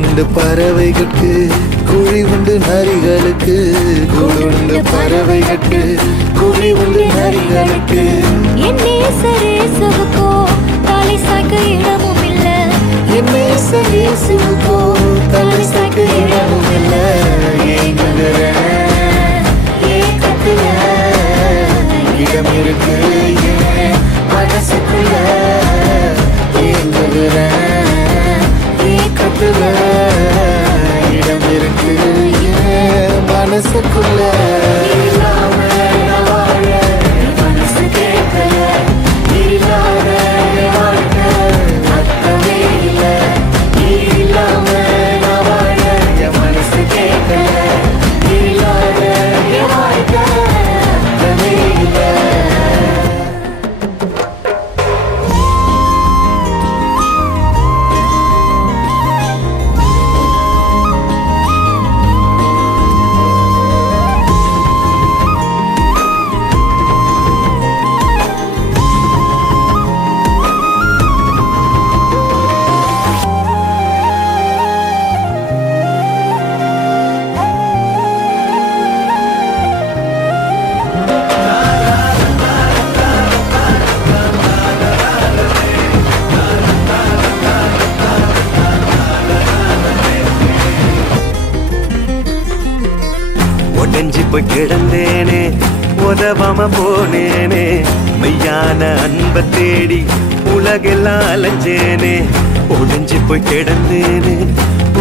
கூடுண்டு பறவைகளுக்கு குழி உண்டு நரிகளுக்கு கூடுண்டு பறவைகளுக்கு குழி உண்டு நரிகளுக்கு என் நேசரேசுவுக்கோ தலை சாய்க்க இடமும் இல்ல என் நேசரேசுவுக்கோ தலை சாய்க்க இடமும் இல்ல ஏக்கத்துல இடம் இருக்கு ஏன் மனசுக்குள்ள ஏக்கத்துல இடம் இருக்கு ஏன் மனசுக்குள்ள மனசு கேட்கல இல்லாத வாழ்க்கை அர்த்தமே இல்ல இல்லாம நான் வாழ என் மனசு கேட்கல இல்லாத வாழ்க்கை அர்த்தமே இல்ல. ஒடஞ்சி போய் கிடந்தேனே உதவாம போனேனே மெய்யான அன்பை தேடி உலகெல்லாம் அலைஞ்சேனே ஒடஞ்சி போய் கிடந்தேனே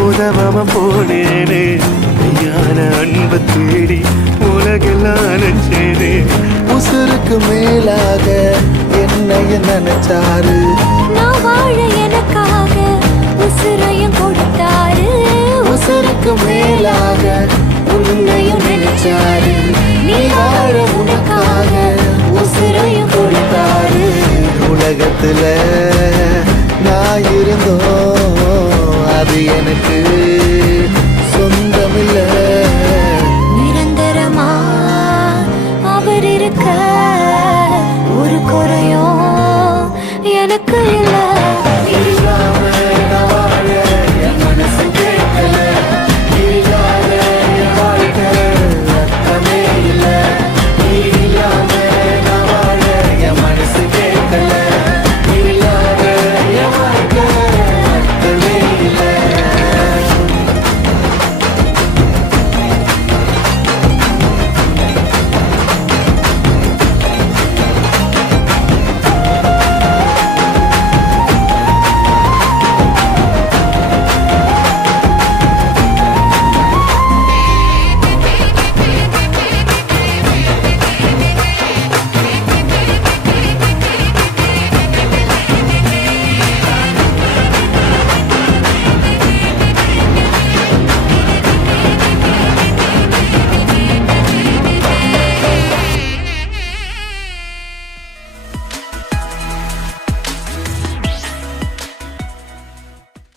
உதவாம போனேனே மெய்யான அன்பை தேடி உலகெல்லாம் அலைஞ்சேனே உசுருக்கு மேலாக என்னைய நினைச்சாரு நான் வாழ எனக்காக உசுரையும் கொடுத்தாரு உசுருக்கு மேலாக உன்னையும் நினைச்சாரு நீ வாழ உனக்காக உசுரையும் கொடுத்தாரு உலகத்துல நான் இருந்தோம் அது எனக்கு சொந்தமில்ல நிரந்தரமா அவர் இருக்க ஒரு குறையும் எனக்கு இல்லை